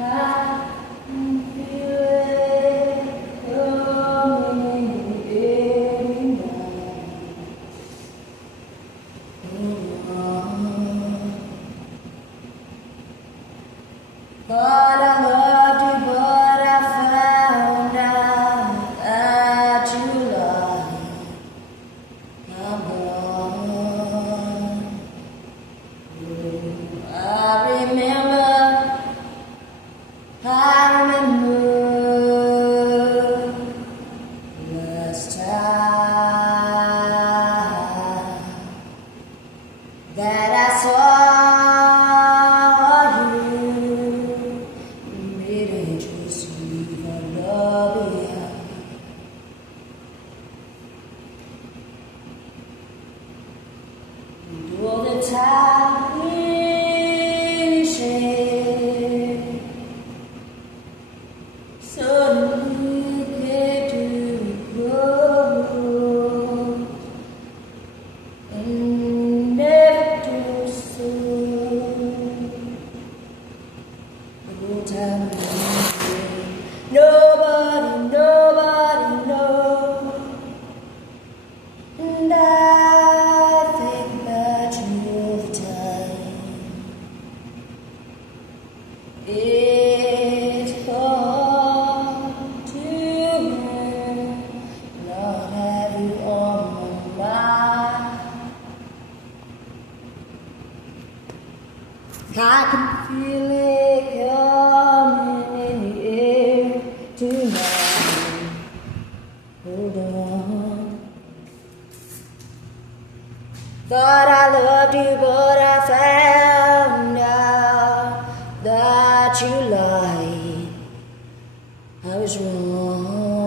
I can feel it coming every night. Thought I loved you, but I found out that you lied. I'm gone. I remember last time that I saw you, made angels leave our love behind. And all the time we shared suddenly came to a close, and never do so. The whole time we shared, nobody knows, and I think about you all the time. It's hard to not have you on my mind. I can feel it coming in the air tonight. Hold on. Thought I loved you, but I found out that you lied. I was wrong.